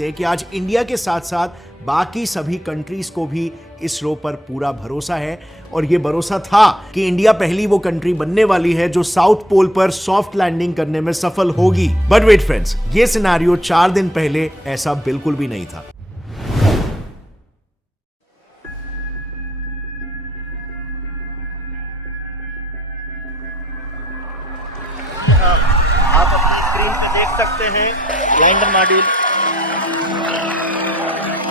सकते हैं कि आज इंडिया के साथ साथ बाकी सभी कंट्रीज को भी इसरो पर पूरा भरोसा है। और यह भरोसा था कि इंडिया पहली वो कंट्री बनने वाली है जो साउथ पोल पर सॉफ्ट लैंडिंग करने में सफल होगी। बट वेट फ्रेंड्स, ये सिनेरियो 4 दिन पहले ऐसा बिल्कुल भी नहीं था। आप अपनी स्क्रीन पर देख सकते हैं lander module.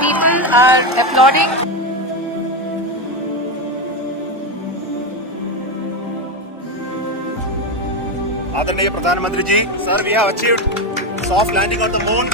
People are applauding. आदरणीय प्रधानमंत्री जी, sir, we have achieved soft landing on the moon.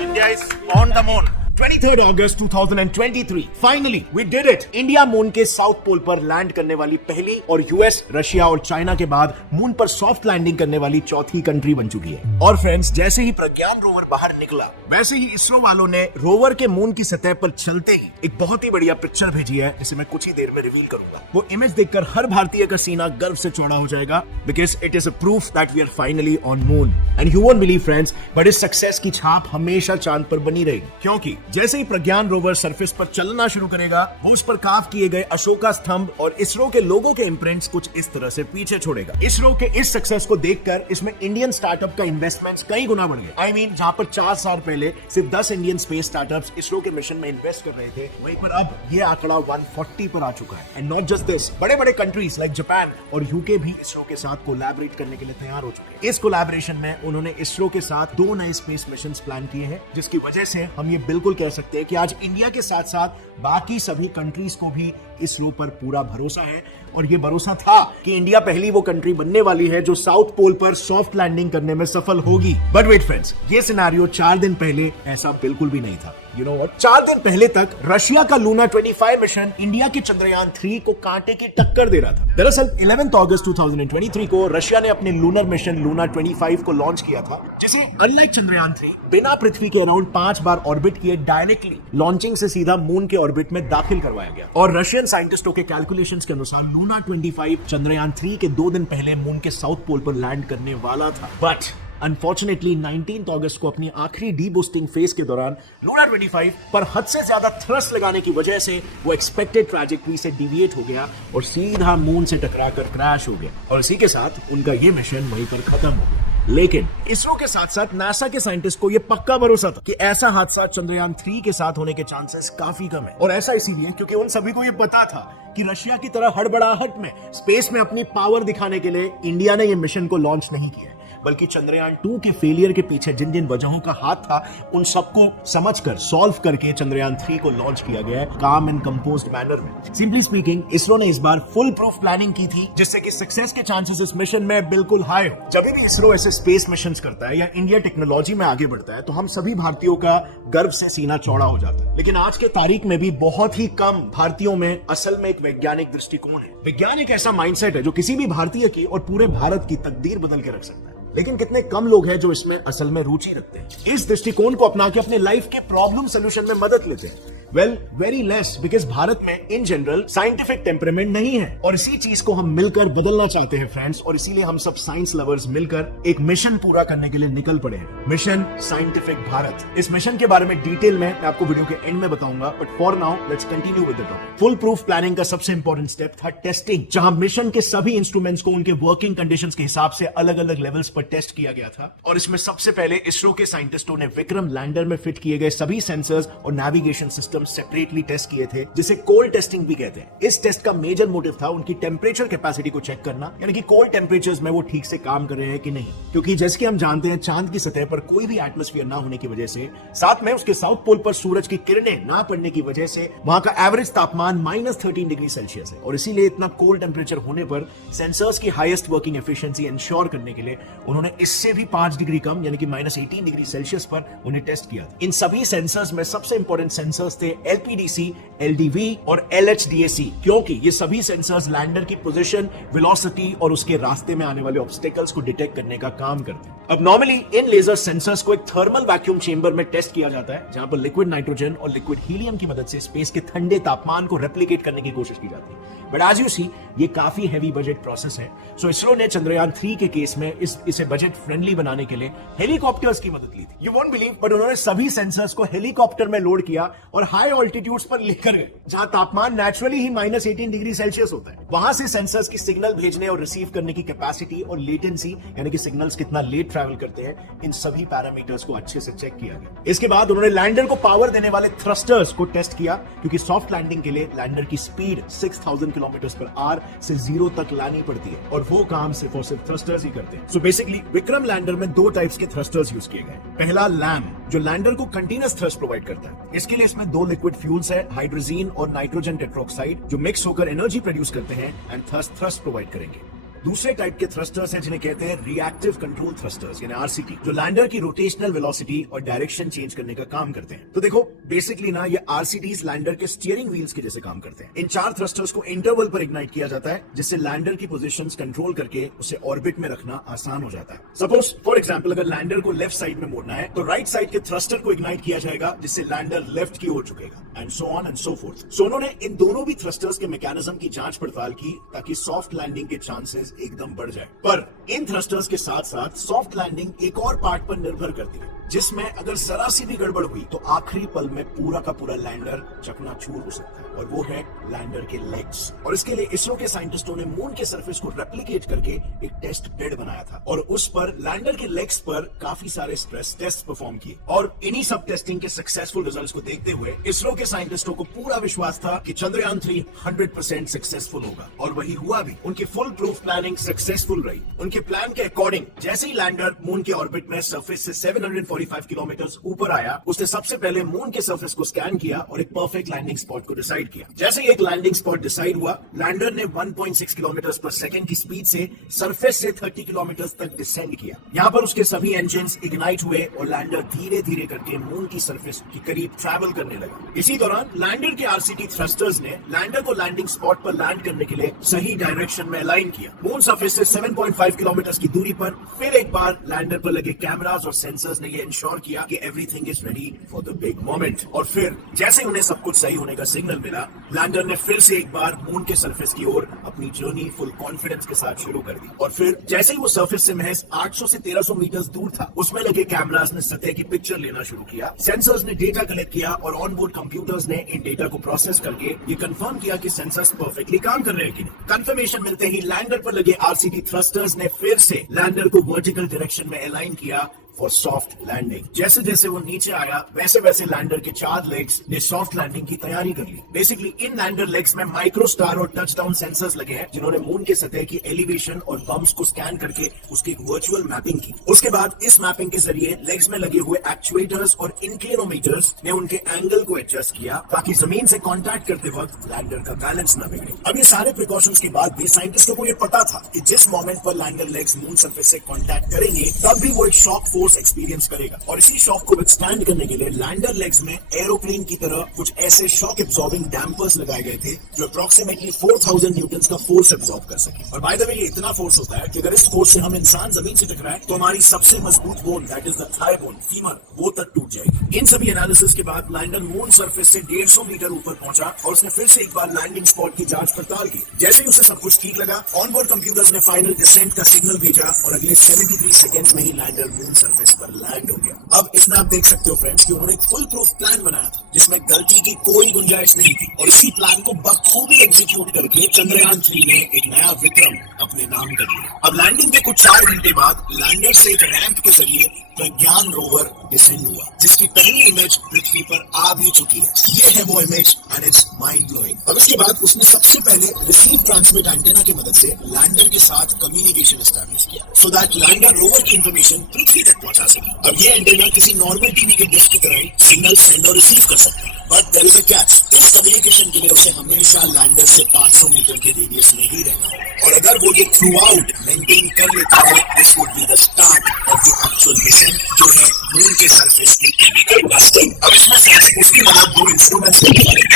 India is on the moon. 23 अगस्त 2023 finally we did it. India moon के साउथ पोल पर लैंड करने वाली पहली और यूएस, रशिया और चाइना के बाद मून पर सॉफ्ट लैंडिंग करने वाली चौथी कंट्री बन चुकी है। और फ्रेंड्स, जैसे ही प्रज्ञान रोवर बाहर निकला, वैसे ही इसरो वालों ने रोवर के मून की सतह पर चलते ही एक बहुत ही बढ़िया पिक्चर भेजी है, जिसे मैं कुछ ही देर में रिवील करूंगा। वो इमेज देखकर हर भारतीय का सीना गर्व से चौड़ा हो जाएगा, because it is a proof that we are finally on moon. And you won't believe friends, but इस सक्सेस की छाप हमेशा चांद पर बनी रहेगी, क्योंकि जैसे ही प्रज्ञान रोवर सरफेस पर चलना शुरू करेगा, वो उस पर काफ किए गए अशोका स्तंभ और इसरो के लोगों के इम्प्रिंट्स कुछ इस तरह से पीछे छोड़ेगा। इसरो के इस सक्सेस को देखकर इसमें इंडियन स्टार्टअप का इन्वेस्टमेंट्स कई गुना बढ़ गए। आई मीन, जहां पर 4 साल पहले सिर्फ 10 इंडियन स्पेस स्टार्टअप्स इसरो के मिशन में इन्वेस्ट कर रहे थे, वहीं पर अब ये आंकड़ा 140 पर आ चुका है। एंड नॉट जस्ट दिस, बड़े बड़े कंट्रीज लाइक जापान और यूके भी इसरो के साथ कोलैबोरेट करने के लिए तैयार हो चुके हैं। इस कोलैबोरेशन में उन्होंने इसरो के साथ 2 नए स्पेस मिशन प्लान किए हैं, जिसकी वजह से हम ये बिल्कुल कह सकते हैं कि आज इंडिया के साथ साथ बाकी सभी कंट्रीज को भी इसरो पर पूरा भरोसा है। और ये भरोसा था कि इंडिया पहली वो कंट्री बनने वाली है जो साउथ पोल पर सॉफ्ट लैंडिंग करने में सफल होगी। बट वेट फ्रेंड्स, ये सिनेरियो 4 दिन पहले ऐसा बिल्कुल भी नहीं था। यू नो व्हाट, 4 दिन पहले तक रशिया का लूना 25 मिशन इंडिया के चंद्रयान 3 को कांटे की टक्कर दे रहा था। दरअसल 11 अगस्त 2023 को रशिया ने अपने लूनर मिशन लूना 25 को लॉन्च किया था, जिसे अनलाइक चंद्रयान 3 बिना पृथ्वी के अराउंड 5 बार ऑर्बिट किए डायरेक्टली लॉन्चिंग से सीधा मून के ऑर्बिट में दाखिल करवाया गया। और रशियन साइंटिस्टों के कैलकुलेशंस के अनुसार लूना 25 चंद्रयान 3 के 2 दिन पहले मून के साउथ पोल पर लैंड करने वाला था। बट अनफॉर्चुनेटली 19 अगस्त को अपनी आखिरी डीबूस्टिंग फेज के दौरान लूना 25 पर हद से ज्यादा थ्रस्ट लगाने की वजह से वो एक्सपेक्टेड ट्रैजेक्टरी से डिविएट हो गया और सीधा मून से टकराकर क्रैश हो गया। और इसी के साथ उनका ये मिशन वहीं पर खत्म हो गया। लेकिन इसरो के साथ साथ नासा के साइंटिस्ट को यह पक्का भरोसा था कि ऐसा हादसा चंद्रयान 3 के साथ होने के चांसेस काफी कम है। और ऐसा इसीलिए क्योंकि उन सभी को यह पता था कि रशिया की तरह हड़बड़ाहट में स्पेस में अपनी पावर दिखाने के लिए इंडिया ने यह मिशन को लॉन्च नहीं किया, बल्कि चंद्रयान 2 के फेलियर के पीछे जिन जिन वजहों का हाथ था, उन सबको समझकर सॉल्व करके चंद्रयान 3 को लॉन्च किया गया है काम एंड कंपोज्ड मैनर में। सिंपली स्पीकिंग, इसरो ने इस बार फुल प्रूफ प्लानिंग की थी, जिससे कि सक्सेस के चांसेस इस मिशन में बिल्कुल हाई हो। जब भी इसरो ऐसे स्पेस मिशन करता है या इंडिया टेक्नोलॉजी में आगे बढ़ता है, तो हम सभी भारतीयों का गर्व से सीना चौड़ा हो जाता है। लेकिन आज के तारीख में भी बहुत ही कम भारतीयों में असल में एक वैज्ञानिक दृष्टिकोण है। विज्ञान एक ऐसा माइंडसेट है जो किसी भी भारतीय की और पूरे भारत की तकदीर बदल के रख सकता है। लेकिन कितने कम लोग हैं जो इसमें असल में रुचि रखते हैं, इस दृष्टिकोण को अपना के अपने लाइफ के प्रॉब्लम सोल्यूशन में मदद लेते हैं। Well, very less, because Bharat में इन जनरल साइंटिफिक टेम्परामेंट नहीं है और इसी चीज को हम मिलकर बदलना चाहते हैं फ्रेंड्स। और इसीलिए हम सब साइंस लवर्स मिलकर एक मिशन पूरा करने के लिए निकल पड़े हैं, मिशन साइंटिफिक भारत। इस मिशन के बारे में डिटेल में मैं आपको वीडियो के एंड में बताऊंगा, but for now let's continue with the topic. Full proof planning का सबसे इंपॉर्टेंट स्टेप था टेस्टिंग, जहां मिशन के सभी इंस्ट्रूमेंट्स को उनके वर्किंग कंडीशंस के हिसाब से अलग अलग लेवल्स पर टेस्ट किया गया था। और इसमें सबसे पहले इसरो के साइंटिस्टों ने विक्रम लैंडर में फिट किए गए सभी सेंसर्स और नेविगेशन सिस्टम सेपरेटली टेस्ट किए थे, जिसे कोल्ड टेस्टिंग भी कहते हैं। इस टेस्ट का मेजर मोटिव था उनकी टेम्परेचर कैपेसिटी को चेक करना, यानी कि कोल्ड टेम्परेचर्स में वो ठीक से काम कर रहे हैं कि नहीं। क्योंकि जैसे कि हम जानते हैं, चांद की सतह पर कोई भी एटमॉस्फेयर ना होने की वजह से, साथ में उसके साउथ पोल पर सूरज की किरणें ना पड़ने की वजह से वहां का एवरेज तापमान -13 डिग्री सेल्सियस है। और इसीलिए इतना कोल्ड टेम्परेचर होने पर सेंसर्स की हाईएस्ट वर्किंग एफिशिएंसी इंश्योर करने के लिए उन्होंने इससे भी 5 डिग्री कम, यानी कि -18 डिग्री सेल्सियस पर उन्हें टेस्ट किया था। इन सभी सेंसर्स में सबसे इंपॉर्टेंट सेंसर्स थे LPDC, LDV और LHDAC, क्योंकि ये सभी सेंसर्स लैंडर की पोजीशन, वेलोसिटी और उसके रास्ते में आने वाले ऑब्स्टेकल्स को डिटेक्ट करने का काम करते हैं। अब नॉर्मली इन लेजर सेंसर्स को एक थर्मल वैक्यूम चेंबर में टेस्ट किया जाता है, जहां पर लिक्विड नाइट्रोजन और लिक्विड हीलियम की मदद से स्पेस के ठंडे तापमान को रेप्लिकेट करने की कोशिश की जाती है। बट एज यू सी, ये काफी हैवी बजट प्रोसेस है। सो इसरो ने चंद्रयान 3 के केस में इसे बजट फ्रेंडली बनाने के लिए हेलीकॉप्टर्स की मदद ली थी। यू वोंट बिलीव, बट उन्होंने सभी सेंसर्स को हेलीकॉप्टर में लोड किया और हाई ऑल्टीट्यूड्स पर लेकर गए, जहां तापमान नेचुरली ही -18 डिग्री सेल्सियस होता है। वहां से सेंसर्स की सिग्नल भेजने और रिसीव करने की कैपेसिटी और लेटेंसी, यानी कि सिग्नल्स कितना लेट ट्रैवल करते हैं, इन सभी पैरामीटर्स को अच्छे से चेक किया गया। इसके बाद उन्होंने लैंडर को पावर देने वाले थ्रस्टर्स को टेस्ट किया, क्योंकि सॉफ्ट लैंडिंग के लिए लैंडर की स्पीड 6000 km/h से 0 तक लानी पड़ती है, और वो काम सिर्फ और सिर्फ थ्रस्टर्स ही करते हैं। सो बेसिकली विक्रम लैंडर में 2 टाइप्स के थ्रस्टर्स यूज किए गए। पहला लैम, जो लैंडर को कंटीन्यूअस थ्रस्ट प्रोवाइड करता है। इसके लिए इसमें 2 लिक्विड फ्यूल्स है, हाइड्रोजीन और नाइट्रोजन टेट्रोक्साइड, जो मिक्स होकर एनर्जी प्रोड्यूस करते हैं एंड थ्रस्ट प्रोवाइड करेंगे। दूसरे टाइप के थ्रस्टर्स हैं जिन्हें कहते हैं रिएक्टिव कंट्रोल थ्रस्टर्स यानी आरसीटी, जो लैंडर की रोटेशनल वेलोसिटी और डायरेक्शन चेंज करने का काम करते हैं। तो देखो बेसिकली ना, ये आरसीटीज लैंडर के स्टीयरिंग व्हील्स के जैसे काम करते हैं। इन 4 थ्रस्टर्स को इंटरवल पर इग्नाइट किया जाता है, जिससे लैंडर की पोजीशंस कंट्रोल करके उसे ऑर्बिट में रखना आसान हो जाता है। सपोज फॉर एग्जांपल, अगर लैंडर को लेफ्ट साइड में मोड़ना है तो राइट साइड के थ्रस्टर को इग्नाइट किया जाएगा, जिससे लैंडर लेफ्ट की ओर झुकेगा, and so on and so forth. So उन्होंने इन दोनों भी थ्रस्टर्स के मैकेनिज्म की जांच पड़ताल की, ताकि सॉफ्ट लैंडिंग के चांसेस एकदम बढ़ जाए। पर इन थ्रस्टर्स के साथ साथ सॉफ्ट लैंडिंग एक और पार्ट पर निर्भर करती है, जिसमें अगर जरा सी भी गड़बड़ हुई तो आखिरी पल में पूरा का पूरा लैंडर चकनाचूर हो सकता है, और वो है लैंडर के लेग्स। और इसके लिए इसरो के साइंटिस्टों ने मून के सरफेस को रेप्लिकेट करके एक टेस्ट बेड बनाया था, और उस पर लैंडर के लेग्स पर काफी सारे स्ट्रेस टेस्ट परफॉर्म किए। और इन्हीं सब टेस्टिंग के सक्सेसफुल रिजल्ट्स को देखते हुए इसरो के साइंटिस्टों को पूरा विश्वास था कि चंद्रयान 3 100% सक्सेसफुल होगा, और वही हुआ भी। उनकी फुल प्रूफ प्लानिंग सक्सेसफुल रही। उनके प्लान के अकॉर्डिंग जैसे ही लैंडर मून के ऑर्बिट में सरफेस से 745 किलोमीटर ऊपर आया, उसने सबसे पहले मून के सरफेस को स्कैन किया और एक परफेक्ट लैंडिंग स्पॉट को डिसाइड किया। जैसे ही एक लैंडिंग स्पॉट डिसाइड हुआ, लैंडर ने 1.6 किलोमीटर पर सेकंड की स्पीड से सरफेस से 30 किलोमीटर तक डिसेंड किया। यहाँ पर उसके सभी इंजन्स इग्नाइट हुए और लैंडर धीरे धीरे करके मून की सरफेस के करीब ट्रैवल करने लगा। इसी दौरान लैंडर के आरसीटी थ्रस्टर्स ने लैंडर को लैंडिंग स्पॉट पर लैंड करने के लिए सही डायरेक्शन में अलाइन किया। मून सरफेस से 7.5 किलोमीटर की दूरी पर फिर एक बार लैंडर पर लगे कैमरास और सेंसर्स ने ये इंश्योर किया कि everything is ready for the big moment. और फिर जैसे उन्हें सब कुछ सही होने का सिग्नल मिला, लैंडर ने फिर से एक बार मून के सरफेस की ओर अपनी जर्नी फुल कॉन्फिडेंस के साथ शुरू कर दी। और फिर जैसे ही वो सरफेस से महज 800 से 1300 मीटर दूर था, उसमें लगे कैमरास ने सतह की पिक्चर लेना शुरू किया। सेंसर्स ने डेटा कलेक्ट किया और ऑनबोर्ड कंप्यूटर्स ने इन डेटा को प्रोसेस करके ये कंफर्म किया कि सेंसर्स परफेक्टली काम कर रहे हैं कि नहीं। कंफर्मेशन मिलते ही लैंडर पर लगे आरसीटी थ्रस्टर्स ने फिर से लैंडर को वर्टिकल डायरेक्शन में अलाइन किया फॉर सॉफ्ट लैंडिंग। जैसे जैसे वो नीचे आया, वैसे वैसे लैंडर के 4 लेग्स ने सॉफ्ट लैंडिंग की तैयारी कर ली। बेसिकली इन लैंडर लेग्स में माइक्रो स्टार और टचडाउन सेंसर्स लगे हैं, जिन्होंने मून के सतह की एलिवेशन और बम्प्स को स्कैन करके उसकी वर्चुअल मैपिंग की। उसके बाद इस मैपिंग के जरिए लेग्स में लगे हुए एक्चुएटर्स और इंक्लिनोमीटर्स ने उनके एंगल को एडजस्ट किया, ताकि जमीन से कॉन्टैक्ट करते वक्त लैंडर का बैलेंस न बिगड़े। अब ये सारे प्रिकॉशंस के बाद भी साइंटिस्टों को ये पता था कि जिस मोमेंट पर लैंडर लेग्स मून सरफेस से कॉन्टैक्ट करेंगे, तब भी वो एक शॉक फोर्स एक्सपीरियंस करेगा। और इसी शॉक को विथस्टैंड करने के लिए लैंडर लेग्स में एरोप्लेन की तरह कुछ ऐसे शॉक एब्जॉर्बिंग डैम्पर्स लगाए गए थे, जो अप्रोक्सीमेटली 4000 न्यूटन का फोर्स एब्जॉर्ब कर सके। और बाय द वे, ये इतना फोर्स होता है कि अगर इस फोर्स से हम इंसान जमीन से टकराए तो हमारी सबसे मजबूत bone, that is the thigh bone, femur, वो तक टूट जाएगी। इन सभी एनालिसिस के बाद लैंडर मून सरफेस से 150 मीटर ऊपर पहुंचा और उसने फिर से एक बार लैंडिंग स्पॉट की जांच पड़ताल की। जैसे ही उसे सब कुछ ठीक लगा, ऑनबोर्ड कंप्यूटर्स ने फाइनल डिसेंट का सिग्नल भेजा और अगले 73 सेकंड्स में ही लैंडर मून सरफेस पर लैंड हो गया। अब इसमें आप देख सकते हो फ्रेंड्स कि उन्होंने एक फुल प्रूफ प्लान बनाया था, जिसमें गलती की कोई गुंजाइश नहीं थी। और इसी प्लान को बखूबी एग्जीक्यूट करके चंद्रयान 3 ने एक नया विक्रम अपने नाम कर लिया। अब लैंडिंग के कुछ 4 घंटे बाद लैंडर से एक रैंप के जरिए प्रज्ञान रोवर डिसेंड हुआ, जिसकी पहली इमेज पृथ्वी पर आ भी चुकी है। ये है वो image and it's mind blowing. अब इसके बाद उसने सबसे पहले रिसीव ट्रांसमिट एंटेना की मदद से लैंडर के साथ कम्युनिकेशन एस्टैब्लिश किया, सो दैट लैंडर रोवर की इंफॉर्मेशन पृथ्वी तक पहुंचा सके। अब ये एंटेना किसी नॉर्मल टीवी के डिश की तरह ही सिग्नल सेंड और रिसीव कर सकता है, but there is a catch. इस कम्युनिकेशन के लिए उसे हमेशा लैंडर से 500 मीटर के रेडियस में ही रहना होगा, और अगर वो ये थ्रू आउट मेंटेन कर लेता है, this would be the start of the actual mission, जो है मून के सरफेस की केमिकल ब्लास्टिंग। अब इसमें से उसकी मदद 2 इंस्ट्रूमेंट्स से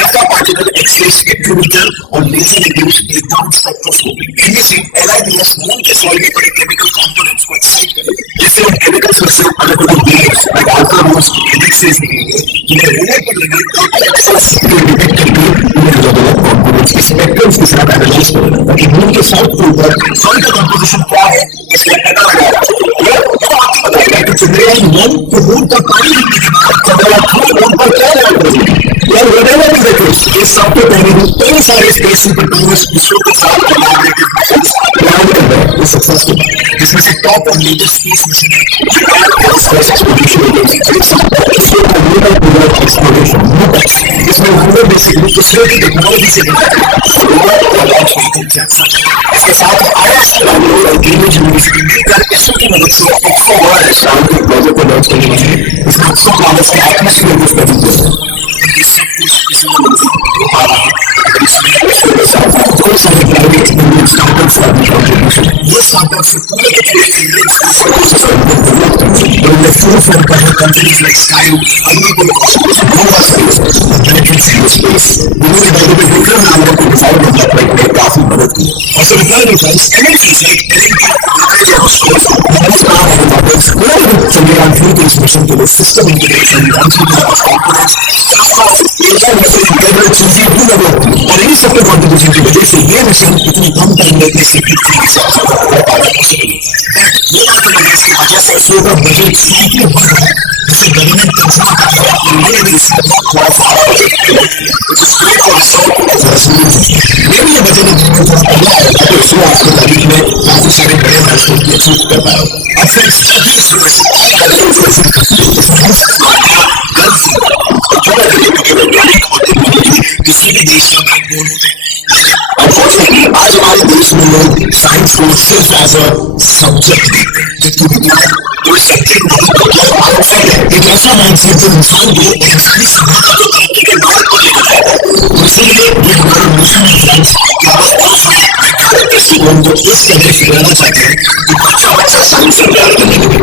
अल्फा पार्टिकल एक्स-रे स्पेक्ट्रोमीटर और लेजर इंड्यूस्ड इलेक्ट्रॉन स्पेक्ट्रोस्कोपी। इनमें से LIBS मून के सॉइल में पड़े केमिकल कंपोनेंट्स को एक्साइट करेगा, जिससे स्पेक्ट्रम्स के साथ एनालाइज करेगा कि मून के साउथ पोल पर सन का कंपोजिशन क्या है, इसका पता लगाया आपको बताएगा कि चंद्रयान 1 को मून पर पानी गिरने के बाद चंद्रयान 2 मून पर क्या लैंड करेगी। यार whatever is the case, इस सबके पहले भी कई सारे स्पेस सुपरनोवास इसरो के साथ कोलैबोरेटिव मिशंस प्लान कर रहे हैं सक्सेसफुल, जिसमें से टॉप और लेटेस्ट स्पेस मिशन है इसमें हमने बेसिकली इसरो की टेक्नोलॉजी से इसके साथ आईएस और केम्ब्रिज यूनिवर्सिटी मिलकर इसरो की मदद से ऑक्सफोर्ड शाम के प्रोजेक्ट को लॉन्च करने वाले हैं। इसमें ऑक्सफोर्ड प्लैनेट्स के एटमॉस्फेयर को स्टडी किया है। कोई सारे प्राइवेट इंडियन स्टार्टअप्स का भी कंट्रीब्यूशन है। ये स्टार्टअप्स पूरे के पूरे इंडियन स्पेस डेवलप करते हैं। उनमें फुल फंड पर है कंपनीज लाइक स्काई, नोवा स्पेस, इलेक्ट्रिक स्पेस, इन्होंने पहले विक्रम लैंडर को डिजाइन डेवलपमेंट में काफी मदद की। ऐसे Vikram defence MNCs like Chandrayaan 3 के इस मिशन के लिए सिस्टम इंटीग्रेशन, चीजें भी डेवलप की और इन सबके कॉन्ट्रीब्यूशन की वजह से ये मिशन इतनी कम टाइम में इतने सिक्योरिटी के साथ ये बात है इसकी वजह से इसरो का बजट स्लाइटली बढ़ रहा है, जिसे गवर्नमेंट कंफर्म कर रहा है कि ये भी इसमें थोड़ा सा मेरी ये बजट इंक्रीमेंट थोड़ा पहले आया था, तो इसरो आज की तारीख में काफी सारे बड़े माइलस्टोन की अचीव कर पाया। अब फ्रेंड्स जब भी इसरो किसी भी देश का बैकबोन होते हैं। अनफॉर्चुनेटली आज हमारे देश में लोग साइंस को सिर्फ एज अ सब्जेक्ट देखते हैं, जबकि विज्ञान कोई सब्जेक्ट नहीं बल्कि एक ऐसा माइंडसेट जो इंसान को इंसानी सभ्यता को तरक्की के मार्ग पर लेकर जाएगा। इसीलिए ये हमारा मिशन है फ्रेंड्स कि हम वैज्ञानिक दृष्टिकोण को इस तरह से बनाना चाहते हैं कि बच्चा साइंस से प्यार करने लगे।